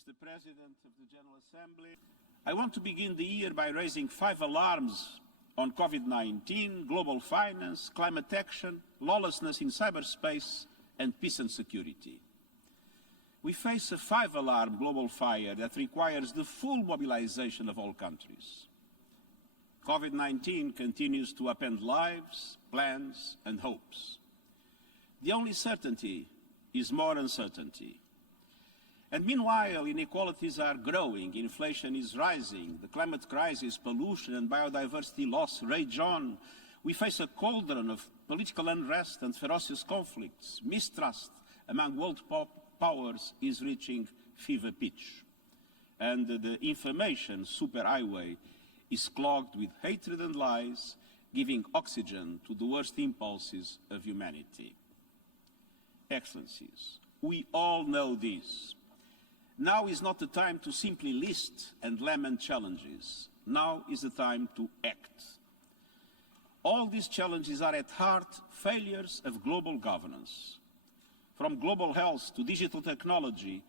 Mr. President of the General Assembly, I want to begin the year by raising 5 alarms on COVID-19, global finance, climate action, lawlessness in cyberspace, and peace and security. We face a 5-alarm global fire that requires the full mobilization of all countries. COVID-19 continues to upend lives, plans, and hopes. The only certainty is more uncertainty. And meanwhile, inequalities are growing, inflation is rising, the climate crisis, pollution and biodiversity loss rage on. We face a cauldron of political unrest and ferocious conflicts. Mistrust among world powers is reaching fever pitch. And the information superhighway is clogged with hatred and lies, giving oxygen to the worst impulses of humanity. Excellencies, we all know this. Now is not the time to simply list and lament challenges. Now is the time to act. All these challenges are at heart failures of global governance. From global health to digital technology,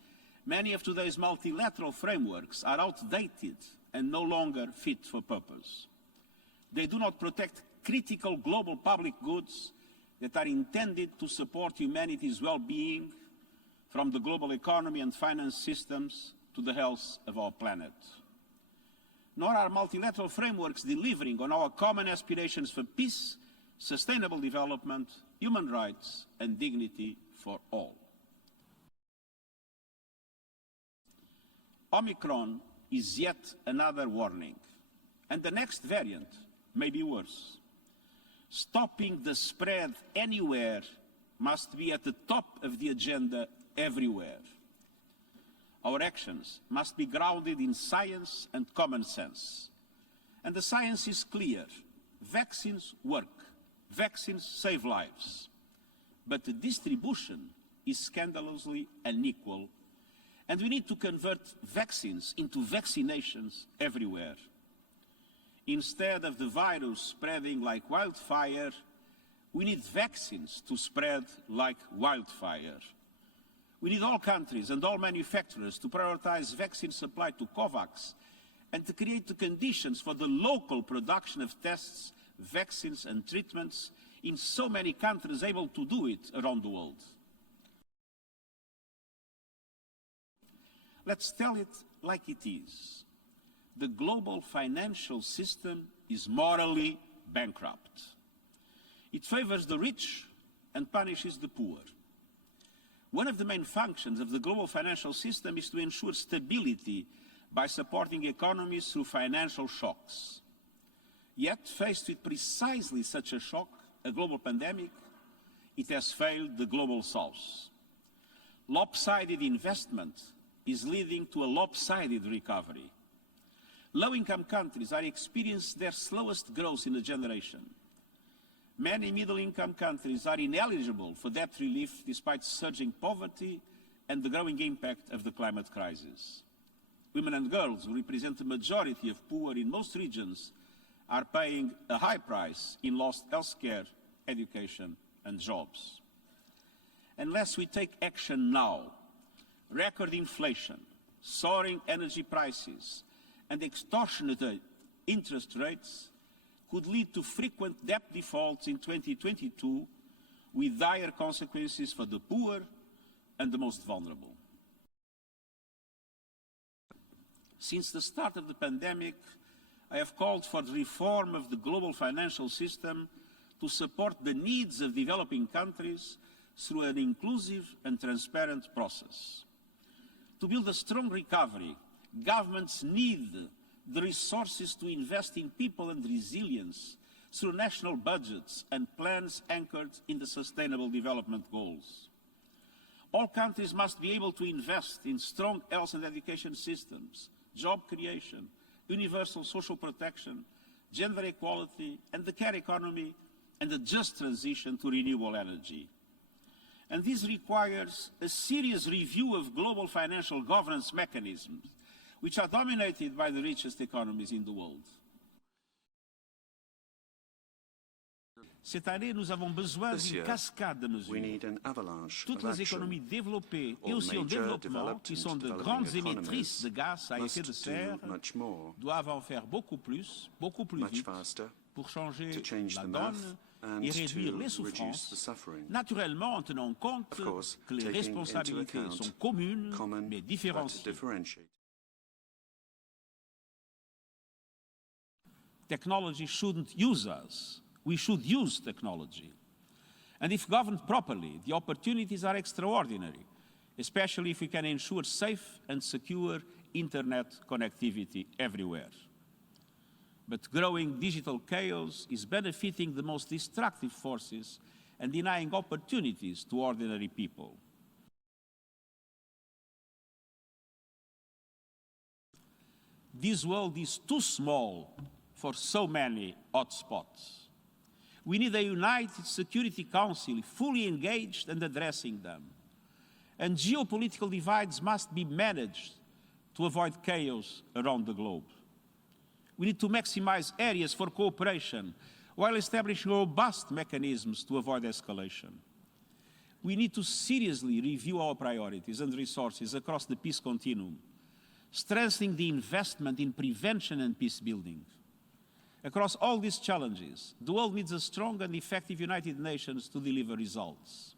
many of today's multilateral frameworks are outdated and no longer fit for purpose. They do not protect critical global public goods that are intended to support humanity's well-being, from the global economy and finance systems to the health of our planet. Nor are multilateral frameworks delivering on our common aspirations for peace, sustainable development, human rights, and dignity for all. Omicron is yet another warning, and the next variant may be worse. Stopping the spread anywhere must be at the top of the agenda everywhere. Our actions must be grounded in science and common sense. And the science is clear. Vaccines work. Vaccines save lives. But the distribution is scandalously unequal. And we need to convert vaccines into vaccinations everywhere. Instead of the virus spreading like wildfire, we need vaccines to spread like wildfire. We need all countries and all manufacturers to prioritize vaccine supply to COVAX and to create the conditions for the local production of tests, vaccines and treatments in so many countries able to do it around the world. Let's tell it like it is. The global financial system is morally bankrupt. It favors the rich and punishes the poor. One of the main functions of the global financial system is to ensure stability by supporting economies through financial shocks. Yet, faced with precisely such a shock, a global pandemic, it has failed the global south. Lopsided investment is leading to a lopsided recovery. Low-income countries are experiencing their slowest growth in a generation. Many middle-income countries are ineligible for debt relief despite surging poverty and the growing impact of the climate crisis. Women and girls, who represent the majority of poor in most regions, are paying a high price in lost healthcare, education and jobs. Unless we take action now, record inflation, soaring energy prices and extortionate interest rates could lead to frequent debt defaults in 2022 with dire consequences for the poor and the most vulnerable. Since the start of the pandemic, I have called for the reform of the global financial system to support the needs of developing countries through an inclusive and transparent process. To build a strong recovery, governments need the resources to invest in people and resilience through national budgets and plans anchored in the Sustainable Development Goals. All countries must be able to invest in strong health and education systems, job creation, universal social protection, gender equality, and the care economy, and a just transition to renewable energy. And this requires a serious review of global financial governance mechanisms, which are dominated by the richest economies in the world. Cette année, nous avons besoin d'une cascade de mesures. Toutes les économies développées et aussi en développement, qui sont de grandes émettrices de gaz à effet de serre, doivent en faire beaucoup plus vite, pour changer la donne et réduire les souffrances, naturellement en tenant compte que les responsabilités sont communes mais différenciées. Technology shouldn't use us. We should use technology. And if governed properly, the opportunities are extraordinary, especially if we can ensure safe and secure internet connectivity everywhere. But growing digital chaos is benefiting the most destructive forces and denying opportunities to ordinary people. This world is too small for so many hotspots. We need a united Security Council fully engaged and addressing them. And geopolitical divides must be managed to avoid chaos around the globe. We need to maximize areas for cooperation while establishing robust mechanisms to avoid escalation. We need to seriously review our priorities and resources across the peace continuum, strengthening the investment in prevention and peace building. Across all these challenges, the world needs a strong and effective United Nations to deliver results.